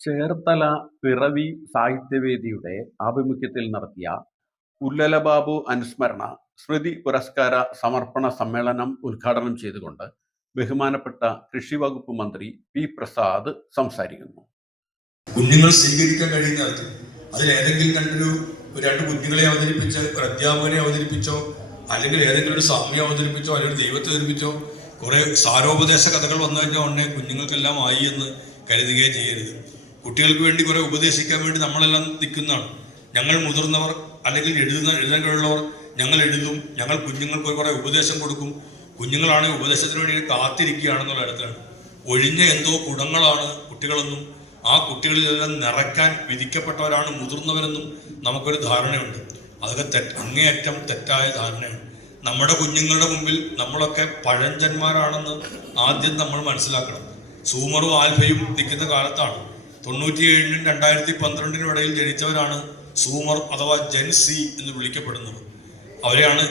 ചേർത്തല പിറവി സാഹിത്യവേദിയുടെ ആഭിമുഖ്യത്തിൽ നടത്തിയ ഉല്ലലബാബു അനുസ്മരണ സ്മൃതി പുരസ്കാര സമർപ്പണ സമ്മേളനം ഉദ്ഘാടനം ചെയ്തുകൊണ്ട് ബഹുമാനപ്പെട്ട കൃഷി വകുപ്പ് മന്ത്രി പി പ്രസാദ് സംസാരിക്കുന്നു. കുഞ്ഞുങ്ങൾ സ്വീകരിക്കാൻ കഴിയുന്ന അതിൽ ഏതെങ്കിലും രണ്ടൊരു ഒരു രണ്ട് കുഞ്ഞുങ്ങളെ അവതരിപ്പിച്ച് ഒരു അധ്യാപകനെ അവതരിപ്പിച്ചോ അല്ലെങ്കിൽ ഏതെങ്കിലും ഒരു സ്വാമിയെ അവതരിപ്പിച്ചോ അല്ലെങ്കിൽ ദൈവത്തെ അവതരിപ്പിച്ചോ കുറെ സാരോപദേശ കഥകൾ വന്നു കഴിഞ്ഞാൽ ഉടനെ കുഞ്ഞുങ്ങൾക്കെല്ലാം ആയി എന്ന് കരുതുകയും ചെയ്യരുത്. കുട്ടികൾക്ക് വേണ്ടി കുറെ ഉപദേശിക്കാൻ വേണ്ടി നമ്മളെല്ലാം നിൽക്കുന്നതാണ്. ഞങ്ങൾ മുതിർന്നവർ അല്ലെങ്കിൽ എഴുതുന്ന എഴുതാൻ ഞങ്ങൾ എഴുതും. ഞങ്ങൾ കുഞ്ഞുങ്ങൾക്ക് കുറെ ഉപദേശം കൊടുക്കും. കുഞ്ഞുങ്ങളാണെങ്കിൽ ഉപദേശത്തിന് വേണ്ടി കാത്തിരിക്കുകയാണെന്നുള്ള അടുത്താണ് ഒഴിഞ്ഞ എന്തോ കുടങ്ങളാണ് കുട്ടികളെന്നും ആ കുട്ടികളിലെല്ലാം നിറയ്ക്കാൻ വിധിക്കപ്പെട്ടവരാണ് മുതിർന്നവരെന്നും നമുക്കൊരു ധാരണയുണ്ട്. അതൊക്കെ തെറ്റ് അങ്ങേയറ്റം തെറ്റായ ധാരണയാണ്. നമ്മുടെ കുഞ്ഞുങ്ങളുടെ മുമ്പിൽ നമ്മളൊക്കെ പഴഞ്ചന്മാരാണെന്ന് ആദ്യം നമ്മൾ മനസ്സിലാക്കണം. സൂമറും ആൽഫയും നിൽക്കുന്ന കാലത്താണ് തൊണ്ണൂറ്റിയേഴിനും രണ്ടായിരത്തി പന്ത്രണ്ടിനും ഇടയിൽ ജനിച്ചവരാണ് സൂമർ അഥവാ ജെൻസി എന്ന് വിളിക്കപ്പെടുന്നത്. അവരെയാണ്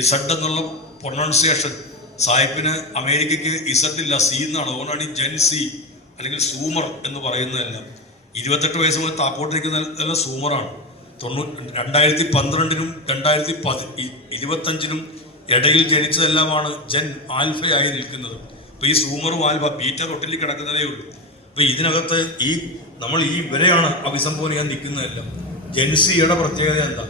ഇസഡ് എന്നുള്ള പ്രൊണൗൺസിയേഷൻ. സാഹിബിന് അമേരിക്കയ്ക്ക് ഇസഡ് ഇല്ല സി എന്നാണ്. അതുകൊണ്ടാണ് ഈ ജെൻസി അല്ലെങ്കിൽ സൂമർ എന്ന് പറയുന്നതെല്ലാം. ഇരുപത്തെട്ട് വയസ്സ് മുതൽ താപ്പോട്ടിരിക്കുന്ന സൂമറാണ്. തൊണ്ണൂ രണ്ടായിരത്തി പന്ത്രണ്ടിനും രണ്ടായിരത്തി പതി ഇരുപത്തഞ്ചിനും ഇടയിൽ ജനിച്ചതെല്ലാമാണ് ജൻ ആൽഫയായി നിൽക്കുന്നത്. അപ്പൊ ഈ സൂമറും ആൽഫ ബീറ്റ തൊട്ടിൽ കിടക്കുന്നതേ ഉള്ളൂ. അപ്പൊ ഇതിനകത്ത് ഈ നമ്മൾ ഈ ഇവരെയാണ് അഭിസംബോധന ചെയ്യാൻ നിൽക്കുന്നതെല്ലാം. ജെൻസിയുടെ പ്രത്യേകത എന്താ?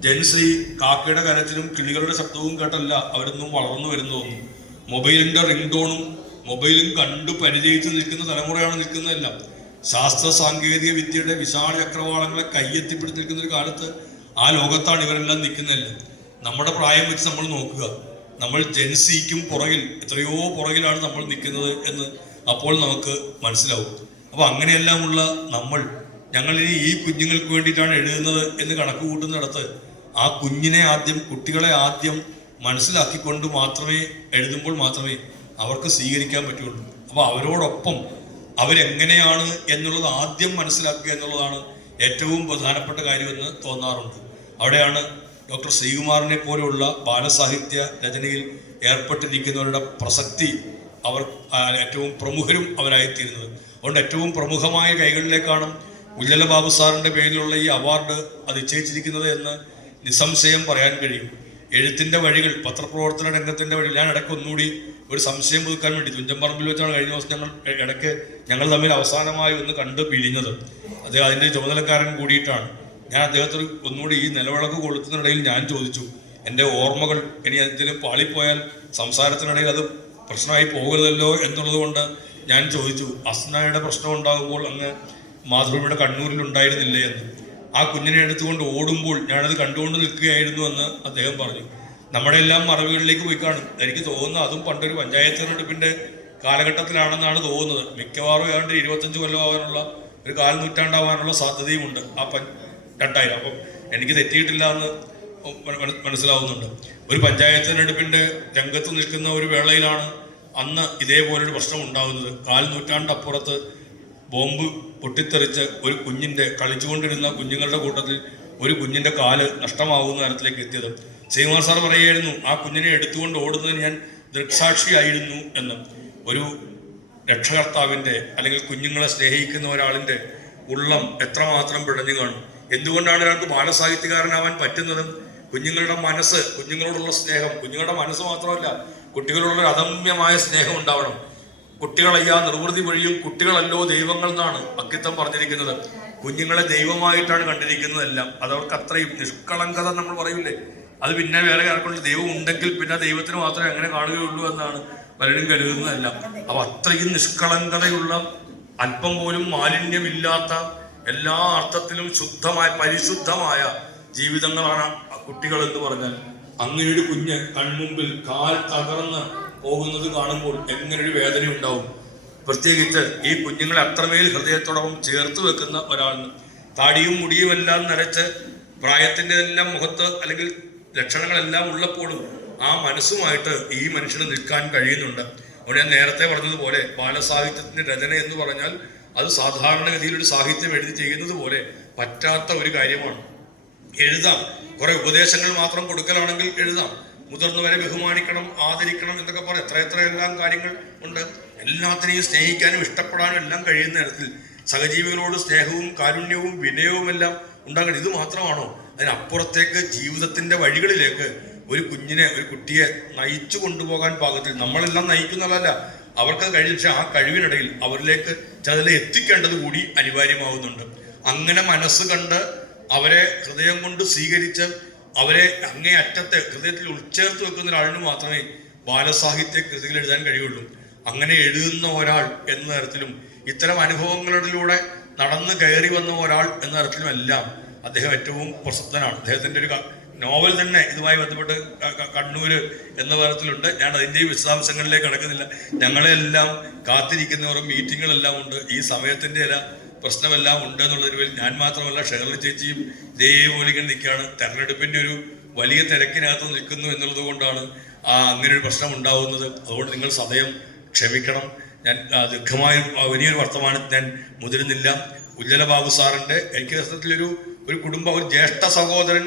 ജെൻസി കാക്കയുടെ കരച്ചിലും കിളികളുടെ ശബ്ദവും കേട്ടല്ല അവരൊന്നും വളർന്നു വരുന്നതൊന്നും മൊബൈലിന്റെ റിംഗ് ടോണും മൊബൈലും കണ്ടു പരിചയിച്ച് നിൽക്കുന്ന തലമുറയാണ് നിൽക്കുന്നതെല്ലാം. ശാസ്ത്ര സാങ്കേതിക വിദ്യയുടെ വിശാല ചക്രവാളങ്ങളെ കയ്യെത്തിപ്പിടിച്ച് നിൽക്കുന്ന ഒരു കാലത്ത് ആ ലോകത്താണ് ഇവരെല്ലാം നിൽക്കുന്നതെല്ലാം. നമ്മുടെ പ്രായം വെച്ച് നമ്മൾ നോക്കുക. നമ്മൾ ജെൻസിക്കും പുറകിൽ എത്രയോ പുറകിലാണ് നമ്മൾ നിൽക്കുന്നത് എന്ന് അപ്പോൾ നമുക്ക് മനസ്സിലാവും. അപ്പൊ അങ്ങനെയെല്ലാമുള്ള നമ്മൾ ഞങ്ങൾ ഇനി ഈ കുഞ്ഞുങ്ങൾക്ക് വേണ്ടിയിട്ടാണ് എഴുതുന്നത് എന്ന് കണക്ക് കൂട്ടുന്നിടത്ത് ആ കുഞ്ഞിനെ ആദ്യം കുട്ടികളെ ആദ്യം മനസ്സിലാക്കിക്കൊണ്ട് മാത്രമേ എഴുതുമ്പോൾ മാത്രമേ അവർക്ക് സ്വീകരിക്കാൻ പറ്റുള്ളൂ. അപ്പൊ അവരോടൊപ്പം അവരെങ്ങനെയാണ് എന്നുള്ളത് ആദ്യം മനസ്സിലാക്കുക എന്നുള്ളതാണ് ഏറ്റവും പ്രധാനപ്പെട്ട കാര്യമെന്ന് തോന്നാറുണ്ട്. അവിടെയാണ് ഡോക്ടർ ശ്രീകുമാറിനെ പോലെയുള്ള ബാലസാഹിത്യ രചനയിൽ ഏർപ്പെട്ടിരിക്കുന്നവരുടെ പ്രസക്തി അവർ ഏറ്റവും പ്രമുഖരും അവരായിത്തീരുന്നത്. അതുകൊണ്ട് ഏറ്റവും പ്രമുഖമായ കൈകളിലേക്കാണ് ഉജ്ജല ബാബു സാറിന്റെ പേരിലുള്ള ഈ അവാർഡ് അത് നിശ്ചയിച്ചിരിക്കുന്നത് എന്ന് നിസ്സംശയം പറയാൻ കഴിയും. എഴുത്തിന്റെ വഴികൾ പത്രപ്രവർത്തന രംഗത്തിന്റെ വഴി ഞാൻ ഇടയ്ക്ക് ഒന്നുകൂടി ഒരു സംശയം പുതുക്കാൻ വേണ്ടി തുഞ്ചമ്പറമ്പിൽ വെച്ചാണ് കഴിഞ്ഞ ദിവസം ഞങ്ങൾ ഇടയ്ക്ക് ഞങ്ങൾ തമ്മിൽ അവസാനമായി ഒന്ന് കണ്ട് പിരിഞ്ഞത് അത് അതിന്റെ ചുമതലക്കാരൻ കൂടിയിട്ടാണ്. ഞാൻ അദ്ദേഹത്തിന് ഒന്നുകൂടി ഈ നിലവിളക്ക് കൊളുത്തുന്നതിനിടയിൽ ഞാൻ ചോദിച്ചു. എന്റെ ഓർമ്മകൾ ഇനി എന്തെങ്കിലും പാളിപ്പോയാൽ സംസാരത്തിനിടയിൽ അത് പ്രശ്നമായി പോകരുതല്ലോ എന്നുള്ളത് കൊണ്ട് ഞാൻ ചോദിച്ചു അസ്നയുടെ പ്രശ്നം ഉണ്ടാകുമ്പോൾ അങ്ങ് മാധുരിയുടെ കണ്ണൂരിൽ ഉണ്ടായിരുന്നില്ലേ? എന്ന്. ആ കുഞ്ഞിനെ എടുത്തുകൊണ്ട് ഓടുമ്പോൾ ഞാനത് കണ്ടുകൊണ്ട് നിൽക്കുകയായിരുന്നു എന്ന് അദ്ദേഹം പറഞ്ഞു. നമ്മുടെ എല്ലാം മറവികളിലേക്ക് പോയി കാണും. എനിക്ക് തോന്നുന്നു അതും പണ്ടൊരു പഞ്ചായത്ത് തെരഞ്ഞെടുപ്പിന്റെ കാലഘട്ടത്തിലാണെന്നാണ് തോന്നുന്നത്. മിക്കവാറും ഏതാണ്ട് ഇരുപത്തഞ്ച് കൊല്ലമാവാനുള്ള ഒരു കാൽ നൂറ്റാണ്ടാവാനുള്ള സാധ്യതയുമുണ്ട്. ആ പ രണ്ടായിരം. അപ്പം എനിക്ക് തെറ്റിയിട്ടില്ല എന്ന് മന- മന- മനസ്സിലാവുന്നുണ്ട്. ഒരു പഞ്ചായത്ത് തെരഞ്ഞെടുപ്പിന്റെ രംഗത്ത് നിൽക്കുന്ന ഒരു വേളയിലാണ് അന്ന് ഇതേപോലൊരു പ്രശ്നം ഉണ്ടാകുന്നത്. കാൽ നൂറ്റാണ്ടപ്പുറത്ത് ബോംബ് പൊട്ടിത്തെറിച്ച് ഒരു കുഞ്ഞിന്റെ കളിച്ചുകൊണ്ടിരുന്ന കുഞ്ഞുങ്ങളുടെ കൂട്ടത്തിൽ ഒരു കുഞ്ഞിന്റെ കാൽ നഷ്ടമാകുന്ന തരത്തിലേക്ക് എത്തിയത്. ശ്രീകുമാർ സാർ പറയുകയായിരുന്നു ആ കുഞ്ഞിനെ എടുത്തുകൊണ്ട് ഓടുന്നതിന് ഞാൻ ദൃക്സാക്ഷിയായിരുന്നു എന്ന്. ഒരു രക്ഷകർത്താവിന്റെ അല്ലെങ്കിൽ കുഞ്ഞുങ്ങളെ സ്നേഹിക്കുന്ന ഒരാളിന്റെ ഉള്ളം എത്രമാത്രം പിടഞ്ഞു കാണും. എന്തുകൊണ്ടാണ് ഒരാൾക്ക് ബാലസാഹിത്യകാരനാവാൻ പറ്റുന്നതും കുഞ്ഞുങ്ങളുടെ മനസ്സ് കുഞ്ഞുങ്ങളോടുള്ള സ്നേഹം കുഞ്ഞുങ്ങളുടെ മനസ്സ് മാത്രമല്ല കുട്ടികളോടുള്ള അദമ്യമായ സ്നേഹം ഉണ്ടാവണം. കുട്ടികളയ്യാ നിർവൃതി വഴിയും കുട്ടികളല്ലോ ദൈവങ്ങൾ എന്നാണ് അക്കിത്തം പറഞ്ഞിരിക്കുന്നത്. കുഞ്ഞുങ്ങളെ ദൈവമായിട്ടാണ് കണ്ടിരിക്കുന്നതെല്ലാം. അതവർക്ക് അത്രയും നിഷ്കളങ്കത നമ്മൾ പറയില്ലേ അത് പിന്നെ വേറെ ആർക്കുള്ള ദൈവം ഉണ്ടെങ്കിൽ പിന്നെ ദൈവത്തിന് മാത്രമേ അങ്ങനെ കാണുകയുള്ളൂ എന്നാണ് പലരും കരുതുന്നതല്ല. അപ്പൊ അത്രയും നിഷ്കളങ്കതയുള്ള അല്പം പോലും മാലിന്യമില്ലാത്ത എല്ലാ അർത്ഥത്തിലും ശുദ്ധമായ പരിശുദ്ധമായ ജീവിതങ്ങളാണ് കുട്ടികൾ എന്ന് പറഞ്ഞാൽ അങ്ങനെയൊരു കുഞ്ഞ് കൺമുമ്പിൽ കാൽ തകർന്ന് പോകുന്നത് കാണുമ്പോൾ എങ്ങനൊരു വേദന ഉണ്ടാവും. പ്രത്യേകിച്ച് ഈ കുഞ്ഞുങ്ങളെ അത്രമേൽ ഹൃദയത്തോടൊപ്പം ചേർത്ത് വെക്കുന്ന ഒരാളിന് താടിയും മുടിയും എല്ലാം നരച്ച് പ്രായത്തിന്റെ എല്ലാം മുഖത്ത് അല്ലെങ്കിൽ ലക്ഷണങ്ങളെല്ലാം ഉള്ളപ്പോഴും ആ മനസ്സുമായിട്ട് ഈ മനുഷ്യന് നിൽക്കാൻ കഴിയുന്നുണ്ട്. അവിടെ ഞാൻ നേരത്തെ പറഞ്ഞതുപോലെ ബാലസാഹിത്യത്തിന്റെ രചന എന്ന് പറഞ്ഞാൽ അത് സാധാരണഗതിയിൽ ഒരു സാഹിത്യം എഴുതി ചെയ്യുന്നത് പോലെ പറ്റാത്ത ഒരു കാര്യമാണ്. എഴുതാം. കുറെ ഉപദേശങ്ങൾ മാത്രം കൊടുക്കലാണെങ്കിൽ എഴുതാം. മുതിർന്നവരെ ബഹുമാനിക്കണം ആദരിക്കണം എന്നൊക്കെ പറയാം എത്ര എത്ര എല്ലാം കാര്യങ്ങൾ ഉണ്ട്. എല്ലാത്തിനെയും സ്നേഹിക്കാനും ഇഷ്ടപ്പെടാനും എല്ലാം കഴിയുന്ന തരത്തിൽ സഹജീവികളോട് സ്നേഹവും കാരുണ്യവും വിനയവും എല്ലാം ഉണ്ടാകണം. ഇത് മാത്രമാണോ? അതിനപ്പുറത്തേക്ക് ജീവിതത്തിന്റെ വഴികളിലേക്ക് ഒരു കുഞ്ഞിനെ ഒരു കുട്ടിയെ നയിച്ചു കൊണ്ടുപോകാൻ പാകത്തിൽ നമ്മളെല്ലാം നയിക്കുന്നതല്ല അവർക്ക് കഴിയും പക്ഷെ ആ കഴിവിനിടയിൽ അവരിലേക്ക് ചിലതിൽ എത്തിക്കേണ്ടത് കൂടി അനിവാര്യമാവുന്നുണ്ട്. അങ്ങനെ മനസ്സ് കണ്ട് അവരെ ഹൃദയം കൊണ്ട് സ്വീകരിച്ച് അവരെ അങ്ങേ അറ്റത്തെ ഹൃദയത്തിൽ ഉൾച്ചേർത്ത് വെക്കുന്ന ഒരാളിന് മാത്രമേ ബാലസാഹിത്യ കൃതികൾ എഴുതാൻ കഴിയുള്ളൂ. അങ്ങനെ എഴുതുന്ന ഒരാൾ എന്ന തരത്തിലും ഇത്തരം അനുഭവങ്ങളിലൂടെ നടന്ന് കയറി വന്ന ഒരാൾ എന്ന തരത്തിലും എല്ലാം അദ്ദേഹം ഏറ്റവും പ്രസിദ്ധനാണ് അദ്ദേഹത്തിന്റെ ഒരു നോവൽ തന്നെ ഇതുമായി ബന്ധപ്പെട്ട് കണ്ണൂര് എന്ന തരത്തിലുണ്ട്. ഞാൻ അതിന്റെ വിശദാംശങ്ങളിലേക്ക് കടക്കുന്നില്ല. ഞങ്ങളെല്ലാം കാത്തിരിക്കുന്നവരും മീറ്റിങ്ങുകളെല്ലാം ഉണ്ട്. ഈ സമയത്തിന്റെ ചില പ്രശ്നമെല്ലാം ഉണ്ട് എന്നുള്ളതിന് പേരിൽ ഞാൻ മാത്രമല്ല ഷെർലി ചേച്ചിയും ഇതേപോലെ ഇങ്ങനെ നിൽക്കുകയാണ്. തെരഞ്ഞെടുപ്പിന്റെ ഒരു വലിയ തിരക്കിനകത്ത് നിൽക്കുന്നു എന്നുള്ളത് കൊണ്ടാണ് ആ അങ്ങനെ ഒരു പ്രശ്നം ഉണ്ടാവുന്നത്. അതുകൊണ്ട് നിങ്ങൾ സദയം ക്ഷമിക്കണം. ഞാൻ ദീർഘമായ വലിയൊരു വർത്തമാനത്തിൽ ഞാൻ മുതിരുന്നില്ല. ഉജ്ജ്വല ബാബു സാറിന്റെ എനിക്ക് ഒരു ഒരു കുടുംബം ഒരു ജ്യേഷ്ഠ സഹോദരൻ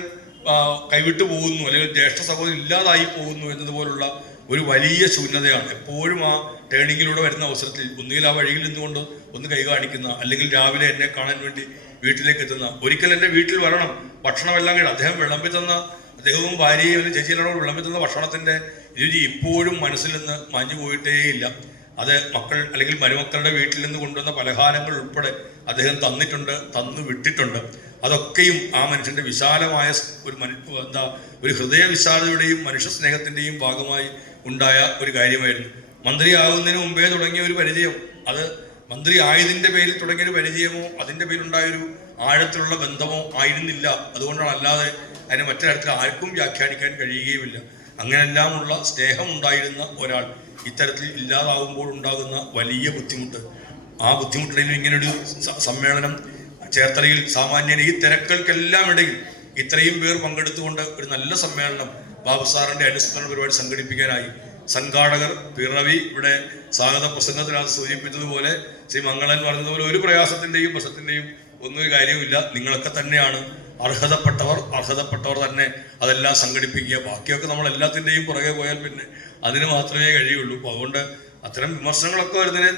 കൈവിട്ടു പോകുന്നു. അല്ലെങ്കിൽ ജ്യേഷ്ഠ സഹോദരൻ ഇല്ലാതായി പോകുന്നു എന്നതുപോലുള്ള ഒരു വലിയ ശൂന്യതയാണ്. എപ്പോഴും ആ ടേണിങ്ങിലൂടെ വരുന്ന അവസരത്തിൽ ഒന്നുകിൽ ആ വഴിയിൽ നിന്നുകൊണ്ട് ഒന്ന് കൈ കാണിക്കുന്ന അല്ലെങ്കിൽ രാവിലെ എന്നെ കാണാൻ വേണ്ടി വീട്ടിലേക്ക് എത്തുന്ന ഒരിക്കൽ എന്റെ വീട്ടിൽ വരണം ഭക്ഷണമെല്ലാം കഴിയും അദ്ദേഹം വിളമ്പി തന്ന അദ്ദേഹവും ഭാര്യയും ചേച്ചിയിലോട് വിളമ്പി തന്ന ഭക്ഷണത്തിന്റെ രുചി ഇപ്പോഴും മനസ്സിൽ നിന്ന് മാഞ്ഞു പോയിട്ടേയില്ല. അത് മക്കൾ അല്ലെങ്കിൽ മരുമക്കളുടെ വീട്ടിൽ നിന്ന് കൊണ്ടുവന്ന പലഹാരങ്ങൾ ഉൾപ്പെടെ അദ്ദേഹം തന്നിട്ടുണ്ട് തന്നു വിട്ടിട്ടുണ്ട്. അതൊക്കെയും ആ മനുഷ്യന്റെ വിശാലമായ ഒരു എന്താ ഒരു ഹൃദയ വിശാലതയുടെയും മനുഷ്യ സ്നേഹത്തിന്റെയും ഭാഗമായി ഉണ്ടായ ഒരു കാര്യമായിരുന്നു. മന്ത്രിയാകുന്നതിന് മുമ്പേ തുടങ്ങിയ ഒരു പരിചയം. അത് മന്ത്രി ആയതിന്റെ പേരിൽ തുടങ്ങിയ ഒരു പരിചയമോ അതിന്റെ പേരിലുണ്ടായൊരു ആഴത്തിലുള്ള ബന്ധമോ ആയിരുന്നില്ല. അതുകൊണ്ടാണ് അല്ലാതെ അതിനെ മറ്റൊരാൾക്ക് ആർക്കും വ്യാഖ്യാനിക്കാൻ കഴിയുകയുമില്ല. അങ്ങനെല്ലാമുള്ള സ്നേഹം ഉണ്ടായിരുന്ന ഒരാൾ ഇത്തരത്തിൽ ഇല്ലാതാവുമ്പോൾ ഉണ്ടാകുന്ന വലിയ ബുദ്ധിമുട്ട്. ആ ബുദ്ധിമുട്ടിലും ഇങ്ങനൊരു സമ്മേളനം ചേർത്തലയിൽ സാമാന്യന് ഈ തിരക്കൾക്കെല്ലാം ഇടയിൽ ഇത്രയും പേർ പങ്കെടുത്തുകൊണ്ട് ഒരു നല്ല സമ്മേളനം ബാബു സാറിന്റെ അനുസ്മരണ പരിപാടി സംഘടിപ്പിക്കാനായി സംഘാടകർ പിറവി ഇവിടെ സ്വാഗത പ്രസംഗത്തിനകത്ത് സൂചിപ്പിച്ചതുപോലെ ശ്രീ മംഗളൻ പറഞ്ഞതുപോലെ ഒരു പ്രയാസത്തിന്റെയും പ്രശ്നത്തിന്റെയും ഒന്നും ഒരു കാര്യമില്ല നിങ്ങളൊക്കെ തന്നെയാണ് അർഹതപ്പെട്ടവർ. അർഹതപ്പെട്ടവർ തന്നെ അതെല്ലാം സംഘടിപ്പിക്കുക. ബാക്കിയൊക്കെ നമ്മൾ എല്ലാത്തിന്റെയും പുറകെ പോയാൽ പിന്നെ അതിന് മാത്രമേ കഴിയുള്ളൂ. അപ്പോൾ അതുകൊണ്ട് അത്തരം വിമർശനങ്ങളൊക്കെ വരുന്നതിന്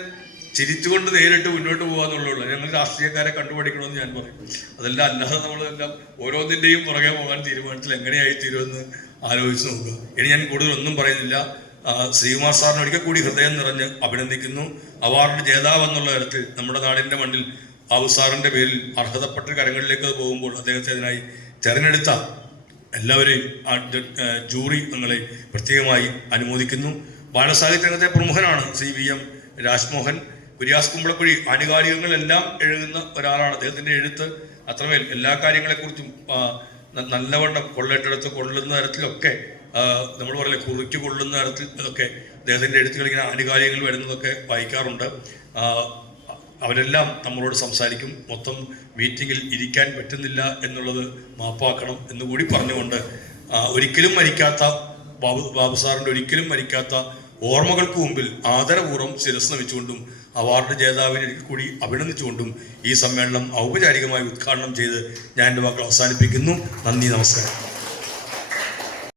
ചിരിച്ചുകൊണ്ട് നേരിട്ട് മുന്നോട്ട് പോകാന്നുള്ളൂ ഞങ്ങൾ രാഷ്ട്രീയക്കാരെ കണ്ടുപഠിക്കണമെന്ന് ഞാൻ പറയും. അതെല്ലാം അല്ലാതെ നമ്മളെല്ലാം ഓരോന്നിന്റെയും പുറകെ പോകാൻ തീരുമാനത്തിൽ എങ്ങനെയായി തീരുമെന്ന് ആലോചിച്ച് നോക്കുക. ഇനി ഞാൻ കൂടുതൽ ഒന്നും പറയുന്നില്ല. ശ്രീകുമാർ സാറിന് ഒരിക്കൽ കൂടി ഹൃദയം നിറഞ്ഞ് അഭിനന്ദിക്കുന്നു. അവാർഡ് ജേതാവ് എന്നുള്ള തരത്തിൽ നമ്മുടെ നാടിന്റെ മണ്ണിൽ ബാബു സാറിന്റെ പേരിൽ അർഹതപ്പെട്ട കരങ്ങളിലേക്ക് പോകുമ്പോൾ അദ്ദേഹത്തെ അതിനായി തെരഞ്ഞെടുത്ത എല്ലാവരെയും ജൂറി ഞങ്ങളെ പ്രത്യേകമായി അനുമോദിക്കുന്നു. ബാലസാഹിത്യ രംഗത്തെ പ്രമുഖനാണ് C V M Rajmohan. Kurias Kumbalakkuzhi ആനുകാലികങ്ങളെല്ലാം എഴുതുന്ന ഒരാളാണ്. അദ്ദേഹത്തിന്റെ എഴുത്ത് അത്രമേൽ എല്ലാ കാര്യങ്ങളെക്കുറിച്ചും നല്ലവണ്ണം കൊള്ളേറ്റെടുത്ത് കൊള്ളുന്ന തരത്തിലൊക്കെ നമ്മൾ പറയില്ലേ കുറിച്ച് കൊള്ളുന്ന തരത്തിൽ ഇതൊക്കെ അദ്ദേഹത്തിന്റെ എഴുത്തുകൾ ഇങ്ങനെ ആനുകാലികങ്ങൾ വരുന്നതൊക്കെ വായിക്കാറുണ്ട്. അവരെല്ലാം നമ്മളോട് സംസാരിക്കും. മൊത്തം മീറ്റിങ്ങിൽ ഇരിക്കാൻ പറ്റുന്നില്ല എന്നുള്ളത് മാപ്പാക്കണം എന്നുകൂടി പറഞ്ഞുകൊണ്ട് ആ, ഒരിക്കലും മരിക്കാത്ത ബാബു ബാബു സാറിന്റെ ഒരിക്കലും മരിക്കാത്ത ഓർമ്മകൾക്ക് മുമ്പിൽ ആദരപൂർവം ശിരസ് നമിച്ചുകൊണ്ടും അവാർഡ് ജേതാവിനെ ഒരിക്കൽ കൂടി അഭിനന്ദിച്ചുകൊണ്ടും ഈ സമ്മേളനം ഔപചാരികമായി ഉദ്ഘാടനം ചെയ്ത് ഞാൻ എന്റെ വാക്കുകൾ അവസാനിപ്പിക്കുന്നു. നന്ദി നമസ്കാരം.